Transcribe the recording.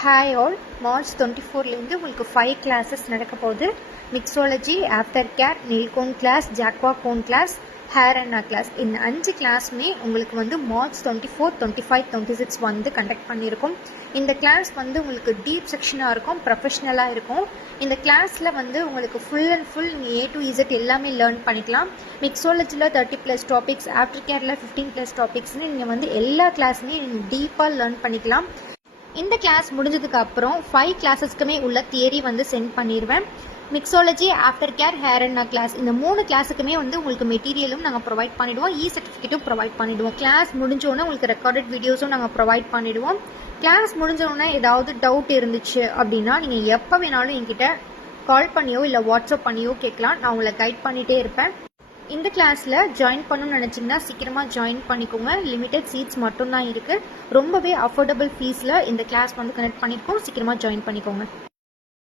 Hi all, March 24லேருந்து உங்களுக்கு 5 classes நடக்க போகுது. Mixology, after care, nail class, ஜாக்வா cone class, hair அண்ணா class. இந்த 5 கிளாஸுமே உங்களுக்கு வந்து மார்ச் 24, 25, 26 வந்து கண்டக்ட் பண்ணியிருக்கோம். இந்த கிளாஸ் வந்து உங்களுக்கு டீப் செக்ஷனாக இருக்கும், ப்ரொஃபஷ்னலாக இருக்கும். இந்த கிளாஸில் வந்து உங்களுக்கு ஃபுல் அண்ட் ஃபுல் நீங்கள் A to Z எல்லாமே லேர்ன் பண்ணிக்கலாம். மிக்ஸாலஜியில் 30+ டாபிக்ஸ், ஆஃப்டர் கேரில் 15+ டாபிக்ஸ்னு நீங்கள் வந்து எல்லா கிளாஸுமே நீங்கள் டீப்பாக லேர்ன் பண்ணிக்கலாம். இந்த கிளாஸ் முடிஞ்சதுக்கு அப்புறம் 5 கிளாஸஸ்க்குமே உள்ள தியரி வந்து சென்ட் பண்ணிடுவேன். மிக்ஸாலஜி, ஆஃப்டர் கேர், ஹேர் அண்ணா கிளாஸ் இந்த 3 கிளாஸுக்குமே வந்து உங்களுக்கு மெட்டீரியலும் நாங்கள் ப்ரொவைட் பண்ணிவிடுவோம், சர்டிஃபிகேட்டும் ப்ரொவைட் பண்ணிவிடுவோம். கிளாஸ் முடிஞ்சோடனே உங்களுக்கு ரெக்கார்டட் வீடியோஸும் நாங்கள் ப்ரொவைட் பண்ணிவிடுவோம். கிளாஸ் முடிஞ்சோடனே ஏதாவது டவுட் இருந்துச்சு அப்படின்னா நீங்கள் எப்போ வேணாலும் என்கிட்ட கால் பண்ணியோ இல்லை வாட்ஸ்அப் பண்ணியோ கேட்கலாம். நான் உங்களை கைட் பண்ணிகிட்டே இருப்பேன். இந்த கிளாஸில் ஜாயின் பண்ணணும்னு நினச்சிங்கன்னா சீக்கிரமாக ஜாயின் பண்ணிக்கோங்க. லிமிட்டட் சீட்ஸ் மட்டும்தான் இருக்குது. ரொம்பவே அஃபோர்டபுள் ஃபீஸில் இந்த கிளாஸ் வந்து கனெக்ட் பண்ணியிருக்கோம். சீக்கிரமாக ஜாயின் பண்ணிக்கோங்க.